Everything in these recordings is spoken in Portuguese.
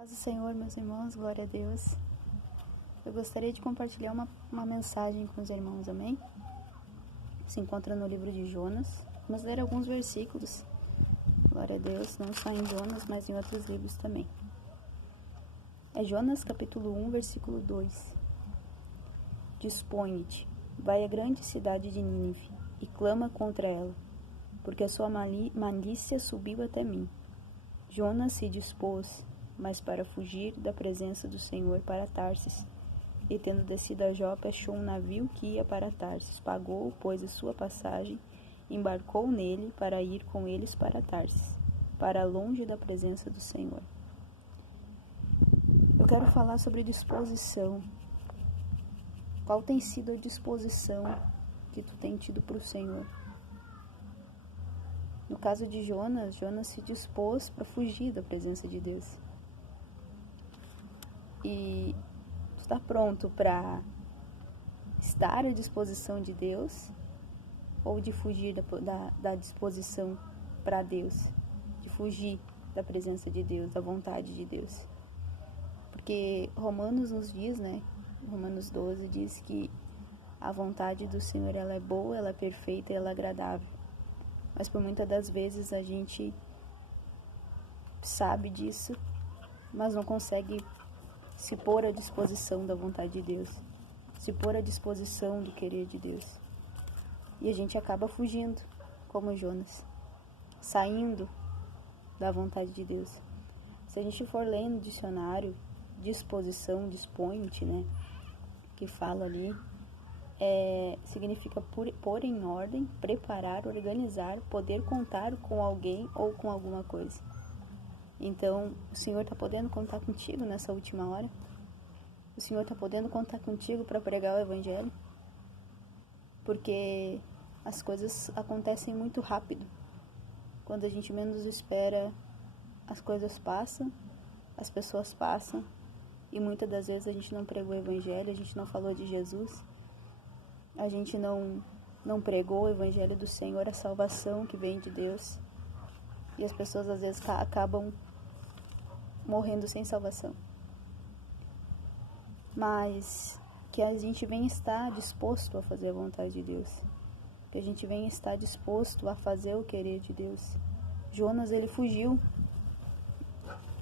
Paz do Senhor, meus irmãos, glória a Deus. Eu gostaria de compartilhar uma mensagem com os irmãos, amém? Se encontra no livro de Jonas. Vamos ler alguns versículos, glória a Deus, não só em Jonas, mas em outros livros também. É Jonas capítulo 1, versículo 2. Dispõe-te, vai à grande cidade de Nínive e clama contra ela, porque a sua malícia subiu até mim. Jonas se dispôs, mas para fugir da presença do Senhor para Tarsis. E tendo descido a Jope, achou um navio que ia para Tarsis. Pagou, pois, a sua passagem, embarcou nele para ir com eles para Tarsis, para longe da presença do Senhor. Eu quero falar sobre disposição. Qual tem sido a disposição que tu tem tido para o Senhor? No caso de Jonas, Jonas se dispôs para fugir da presença de Deus. E tu está pronto para estar à disposição de Deus ou de fugir da disposição para Deus, de fugir da presença de Deus, da vontade de Deus? Porque Romanos nos diz, Romanos 12 diz que a vontade do Senhor ela é boa, ela é perfeita e ela é agradável. Mas por muitas das vezes a gente sabe disso, mas não consegue se pôr à disposição da vontade de Deus, se pôr à disposição do querer de Deus. E a gente acaba fugindo, como Jonas, saindo da vontade de Deus. Se a gente for ler no dicionário, disposição, dispõe-te, que fala ali, significa pôr em ordem, preparar, organizar, poder contar com alguém ou com alguma coisa. Então, o Senhor está podendo contar contigo nessa última hora? O Senhor está podendo contar contigo para pregar o Evangelho? Porque as coisas acontecem muito rápido. Quando a gente menos espera, as coisas passam, as pessoas passam, e muitas das vezes a gente não pregou o Evangelho, a gente não falou de Jesus, a gente não pregou o Evangelho do Senhor, a salvação que vem de Deus. E as pessoas às vezes acabam morrendo sem salvação. Mas que a gente venha estar disposto a fazer a vontade de Deus. Que a gente venha estar disposto a fazer o querer de Deus. Jonas, ele fugiu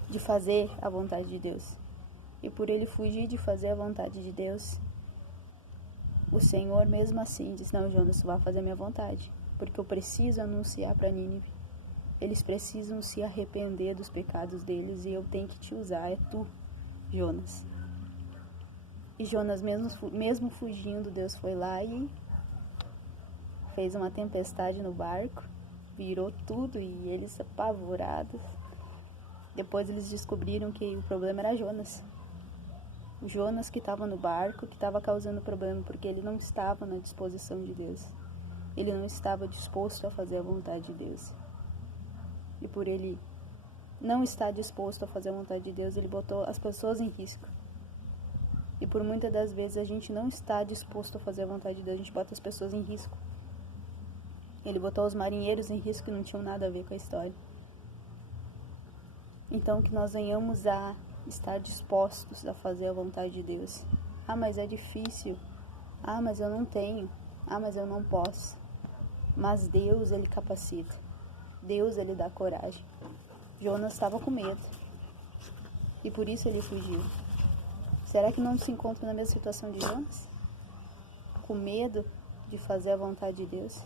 de fazer a vontade de Deus. E por ele fugir de fazer a vontade de Deus, o Senhor mesmo assim diz: não, Jonas, tu vai fazer a minha vontade, porque eu preciso anunciar para Nínive. Eles precisam se arrepender dos pecados deles e eu tenho que te usar, é tu, Jonas. E Jonas, mesmo fugindo, Deus foi lá e fez uma tempestade no barco, virou tudo e eles apavorados. Depois eles descobriram que o problema era Jonas. O Jonas que estava no barco, que estava causando problema, porque ele não estava na disposição de Deus. Ele não estava disposto a fazer a vontade de Deus. E por ele não estar disposto a fazer a vontade de Deus, ele botou as pessoas em risco. E por muitas das vezes a gente não está disposto a fazer a vontade de Deus, a gente bota as pessoas em risco. Ele botou os marinheiros em risco que não tinham nada a ver com a história. Então que nós venhamos a estar dispostos a fazer a vontade de Deus. Ah, mas é difícil. Ah, mas eu não tenho. Ah, mas eu não posso. Mas Deus, ele capacita. Deus, ele dá coragem. Jonas estava com medo. E por isso ele fugiu. Será que não se encontra na mesma situação de Jonas? Com medo de fazer a vontade de Deus?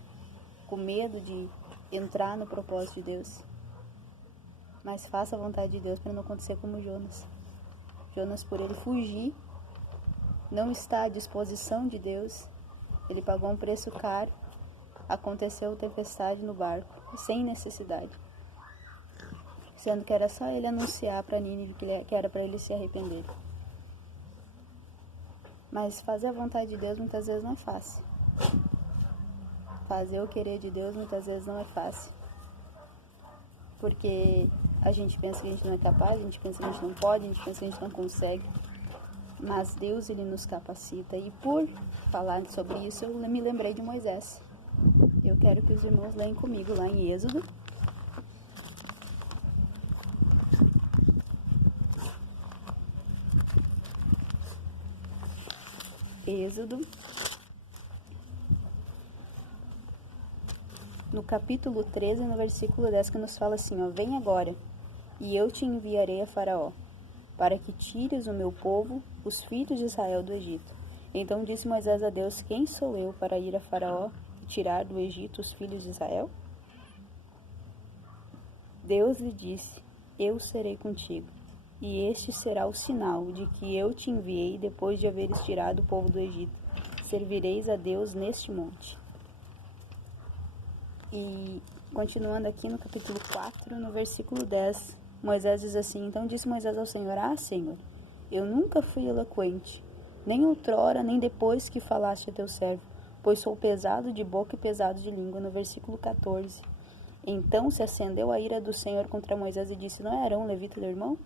Com medo de entrar no propósito de Deus? Mas faça a vontade de Deus para não acontecer como Jonas. Jonas, por ele fugir, não está à disposição de Deus. Ele pagou um preço caro. Aconteceu tempestade no barco, sem necessidade. Sendo que era só ele anunciar para Nínive que era para ele se arrepender. Mas fazer a vontade de Deus muitas vezes não é fácil. Fazer o querer de Deus muitas vezes não é fácil. Porque a gente pensa que a gente não é capaz, a gente pensa que a gente não pode, a gente pensa que a gente não consegue. Mas Deus, ele nos capacita. E por falar sobre isso, eu me lembrei de Moisés. Eu quero que os irmãos leiam comigo lá em Êxodo. Êxodo, no capítulo 13, no versículo 10, que nos fala assim, ó, vem agora, e eu te enviarei a Faraó, para que tires o meu povo, os filhos de Israel, do Egito. Então disse Moisés a Deus, quem sou eu para ir a Faraó e tirar do Egito os filhos de Israel? Deus lhe disse, eu serei contigo, e este será o sinal de que eu te enviei depois de haveres tirado o povo do Egito. Servireis a Deus neste monte. E continuando aqui no capítulo 4, no versículo 10, Moisés diz assim, então disse Moisés ao Senhor, Senhor, eu nunca fui eloquente, nem outrora, nem depois que falaste a teu servo, pois sou pesado de boca e pesado de língua. No versículo 14, então se acendeu a ira do Senhor contra Moisés e disse, não é Arão, levita teu irmão?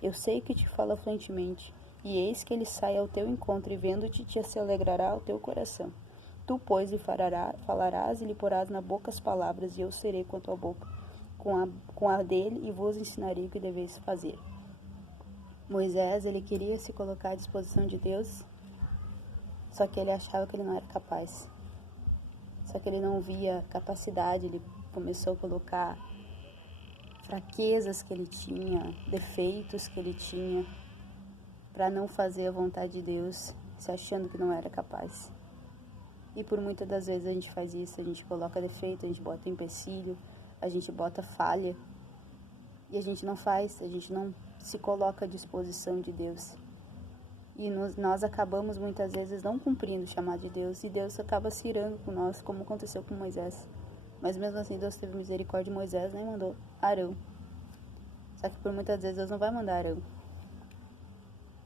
Eu sei que te fala fluentemente, e eis que ele sai ao teu encontro, e vendo-te, se alegrará o teu coração. Tu, pois, lhe falarás e lhe porás na boca as palavras, e eu serei com a tua boca, com a dele, e vos ensinarei o que deveis fazer. Moisés, ele queria se colocar à disposição de Deus, só que ele achava que ele não era capaz. Só que ele não via capacidade, ele começou a colocar fraquezas que ele tinha, defeitos que ele tinha, para não fazer a vontade de Deus, se achando que não era capaz. E por muitas das vezes a gente faz isso, a gente coloca defeito, a gente bota empecilho, a gente bota falha, e a gente não faz, a gente não se coloca à disposição de Deus. E nós acabamos muitas vezes não cumprindo o chamado de Deus, e Deus acaba se irando com nós, como aconteceu com Moisés. Mas mesmo assim Deus teve misericórdia de Moisés, nem mandou Arão. Só que por muitas vezes Deus não vai mandar Arão.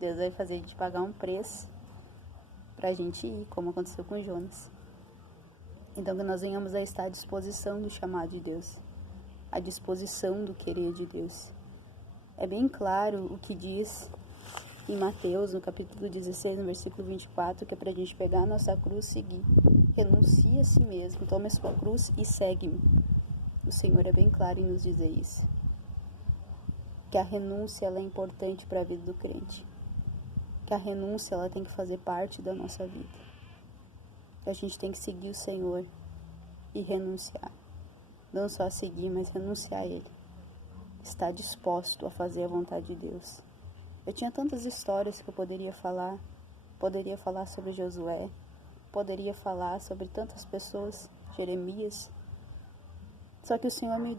Deus vai fazer a gente pagar um preço pra gente ir, como aconteceu com Jonas. Então que nós venhamos a estar à disposição do chamado de Deus, à disposição do querer de Deus. É bem claro o que diz em Mateus, no capítulo 16, no versículo 24, que é pra gente pegar a nossa cruz e seguir. Renuncia a si mesmo, tome a sua cruz e segue-me. O Senhor é bem claro em nos dizer isso. Que a renúncia ela é importante para a vida do crente. Que a renúncia ela tem que fazer parte da nossa vida. Que a gente tem que seguir o Senhor e renunciar. Não só seguir, mas renunciar a Ele. Estar disposto a fazer a vontade de Deus. Eu tinha tantas histórias que eu poderia falar. Poderia falar sobre Josué. Poderia falar sobre tantas pessoas. Jeremias. Só que o Senhor me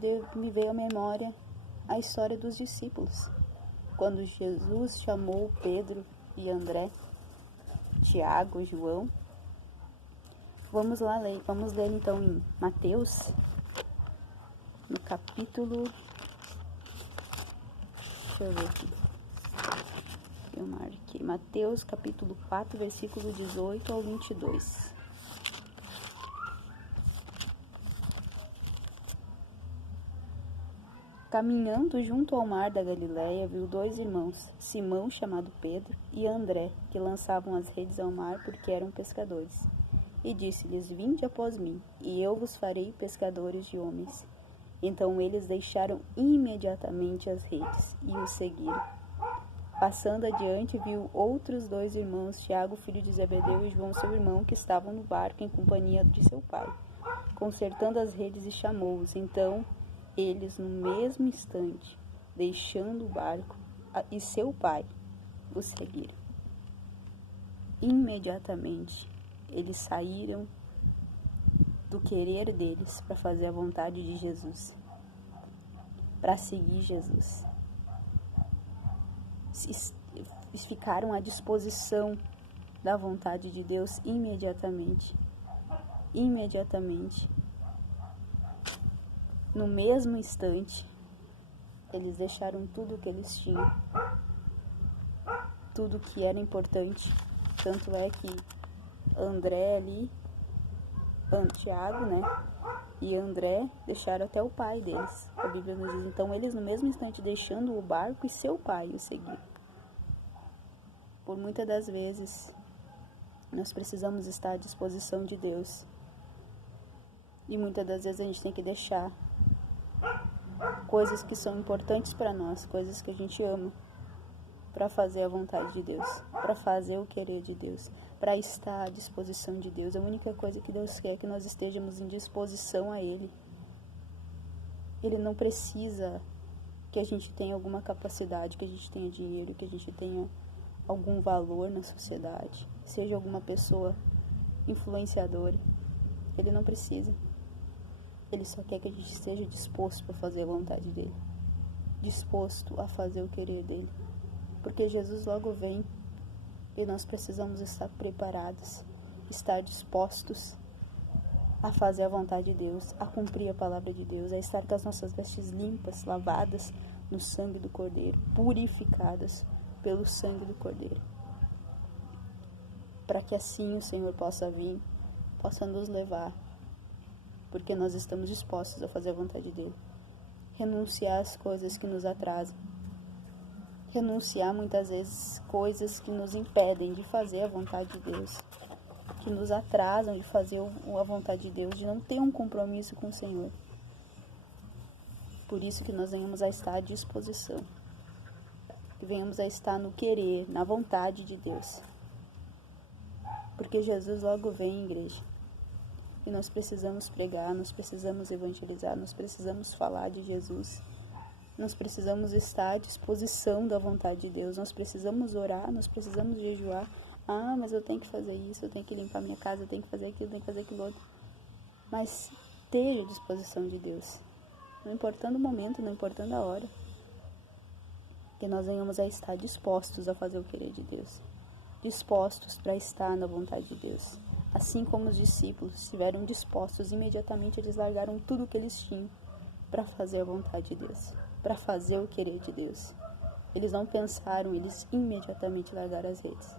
veio à memória a história dos discípulos. Quando Jesus chamou Pedro e André, Tiago, João. Vamos ler então em Mateus, no capítulo, deixa eu ver aqui, Mateus capítulo 4, versículo 18 ao 22. Caminhando junto ao mar da Galileia, viu dois irmãos, Simão, chamado Pedro, e André, que lançavam as redes ao mar porque eram pescadores. E disse-lhes, vinde após mim, e eu vos farei pescadores de homens. Então eles deixaram imediatamente as redes e o seguiram. Passando adiante, viu outros dois irmãos, Tiago, filho de Zebedeu, e João, seu irmão, que estavam no barco em companhia de seu pai, consertando as redes, e chamou-os. Então eles, no mesmo instante, deixando o barco e seu pai, o seguiram. Imediatamente, eles saíram do querer deles para fazer a vontade de Jesus, para seguir Jesus. Ficaram à disposição da vontade de Deus imediatamente. Imediatamente. No mesmo instante, eles deixaram tudo o que eles tinham, tudo que era importante. Tanto é que André ali, Tiago, e André deixaram até o pai deles. A Bíblia nos diz, então eles no mesmo instante deixando o barco e seu pai o seguiram. Por muitas das vezes, nós precisamos estar à disposição de Deus. E muitas das vezes a gente tem que deixar coisas que são importantes para nós, coisas que a gente ama, para fazer a vontade de Deus, para fazer o querer de Deus, para estar à disposição de Deus. A única coisa que Deus quer é que nós estejamos em disposição a Ele. Ele não precisa que a gente tenha alguma capacidade, que a gente tenha dinheiro, que a gente tenha algum valor na sociedade, seja alguma pessoa influenciadora. Ele não precisa. Ele só quer que a gente esteja disposto a fazer a vontade dele, disposto a fazer o querer dele, porque Jesus logo vem e nós precisamos estar preparados, estar dispostos a fazer a vontade de Deus, a cumprir a palavra de Deus, a estar com as nossas vestes limpas, lavadas no sangue do Cordeiro, purificadas pelo sangue do Cordeiro, para que assim o Senhor possa vir, possa nos levar, porque nós estamos dispostos a fazer a vontade dele. Renunciar às coisas que nos atrasam, renunciar muitas vezes coisas que nos impedem de fazer a vontade de Deus, que nos atrasam de fazer a vontade de Deus, de não ter um compromisso com o Senhor. Por isso que nós venhamos a estar à disposição, que venhamos a estar no querer, na vontade de Deus, porque Jesus logo vem, igreja. E nós precisamos pregar, nós precisamos evangelizar, nós precisamos falar de Jesus. Nós precisamos estar à disposição da vontade de Deus. Nós precisamos orar, nós precisamos jejuar. Ah, mas eu tenho que fazer isso, eu tenho que limpar minha casa, eu tenho que fazer aquilo, eu tenho que fazer aquilo outro. Mas esteja à disposição de Deus. Não importando o momento, não importando a hora. Que nós venhamos a estar dispostos a fazer o querer de Deus. Dispostos para estar na vontade de Deus. Assim como os discípulos estiveram dispostos, imediatamente eles largaram tudo o que eles tinham para fazer a vontade de Deus, para fazer o querer de Deus. Eles não pensaram, eles imediatamente largaram as redes.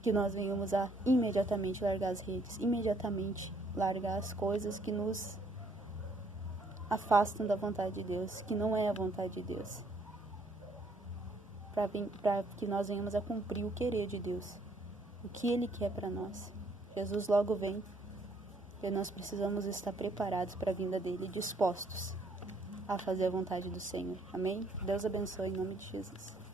Que nós venhamos a imediatamente largar as redes, imediatamente largar as coisas que nos afastam da vontade de Deus, que não é a vontade de Deus. Para que nós venhamos a cumprir o querer de Deus. O que Ele quer para nós. Jesus logo vem e nós precisamos estar preparados para a vinda dEle, dispostos a fazer a vontade do Senhor. Amém? Deus abençoe em nome de Jesus.